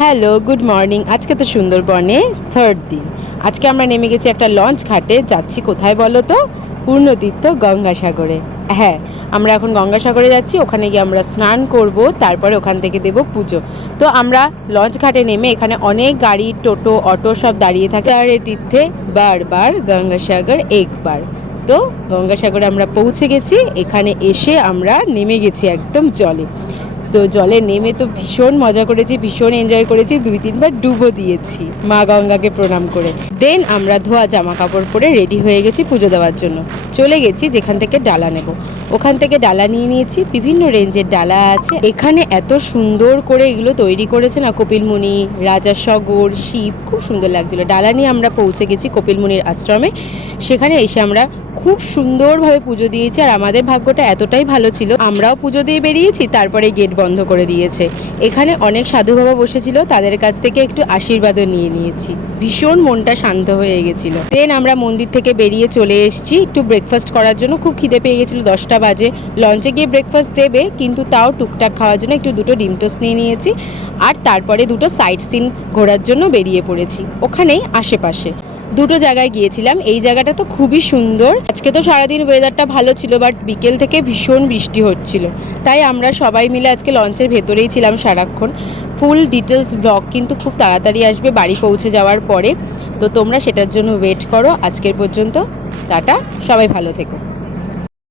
Hello, good morning. আজকে তো সুন্দরবনে থার্ড দিন। আজকে আমরা নেমে গেছি একটা লঞ্চ ঘাটে। যাচ্ছি কোথায় বলো তো? পূর্ণতীর্থ গঙ্গাসাগরে। হ্যাঁ, আমরা এখন গঙ্গাসাগরে যাচ্ছি। ওখানে গিয়ে আমরা স্নান করব, তারপরে ওখান থেকে দেব পুজো। তো আমরা লঞ্চ ঘাটে নেমে এখানে অনেক গাড়ি, টোটো, অটো সব দাঁড়িয়ে থাকে। আর এ তীর্থে বারবার গঙ্গাসাগর একবার। তো গঙ্গাসাগরে আমরা পৌঁছে গেছি। এখানে এসে আমরা নেমে গেছি একদম জলে। তো জলে নেমে তো ভীষণ মজা করেছি, ভীষণ এনজয় করেছি। 2-3বার ডুবও দিয়েছি মা গঙ্গাকে প্রণাম করে। দেন আমরা ধোয়া জামা কাপড় পরে রেডি হয়ে গেছি পুজো দেওয়ার জন্য। চলে গেছি যেখান থেকে ডালা নেব। ওখান থেকে ডালা নিয়ে নিয়েছি। বিভিন্ন রেঞ্জের ডালা আছে এখানে। এত সুন্দর করে এগুলো তৈরি করেছে না, কপিলমুনি, রাজা সগর, শিব, খুব সুন্দর লাগছিল। ডালা নিয়ে আমরা পৌঁছে গেছি কপিলমুনির আশ্রমে। সেখানে এসে আমরা খুব সুন্দরভাবে পুজো দিয়েছি। আর আমাদের ভাগ্যটা এতটাই ভালো ছিল, আমরাও পুজো দিয়ে বেরিয়েছি, তারপরে গেট বন্ধ করে দিয়েছে। এখানে অনেক সাধু বাবা বসেছিল, তাদের কাছ থেকে একটু আশীর্বাদও নিয়ে নিয়েছি। ভীষণ মনটা শান্ত হয়ে গেছিল। দেন আমরা মন্দির থেকে বেরিয়ে চলে এসেছি একটু ব্রেকফাস্ট করার জন্য। খুব খিদে পেয়ে গেছিলো, 10টা বাজে। লঞ্চে গিয়ে ব্রেকফাস্ট দেবে, কিন্তু তাও টুকটাক খাওয়ার জন্য একটু দুটো ডিম টোস্ট নিয়ে নিয়েছি। আর তারপরে দুটো সাইট সিন ঘোরার জন্য বেরিয়ে পড়েছি ওখানেই আশেপাশে। দুটো জায়গায় গিয়েছিলাম। এই জায়গাটা তো খুবই সুন্দর। আজকে তো সারাদিন ওয়েদারটা ভালো ছিল, বাট বিকেল থেকে ভীষণ বৃষ্টি হচ্ছিল। তাই আমরা সবাই মিলে আজকে লঞ্চের ভেতরেই ছিলাম সারাক্ষণ। ফুল ডিটেলস ব্লগ কিন্তু খুব তাড়াতাড়ি আসবে বাড়ি পৌঁছে যাওয়ার পরে। তো তোমরা সেটার জন্য ওয়েট করো। আজকের পর্যন্ত টাটা, সবাই ভালো থেকো।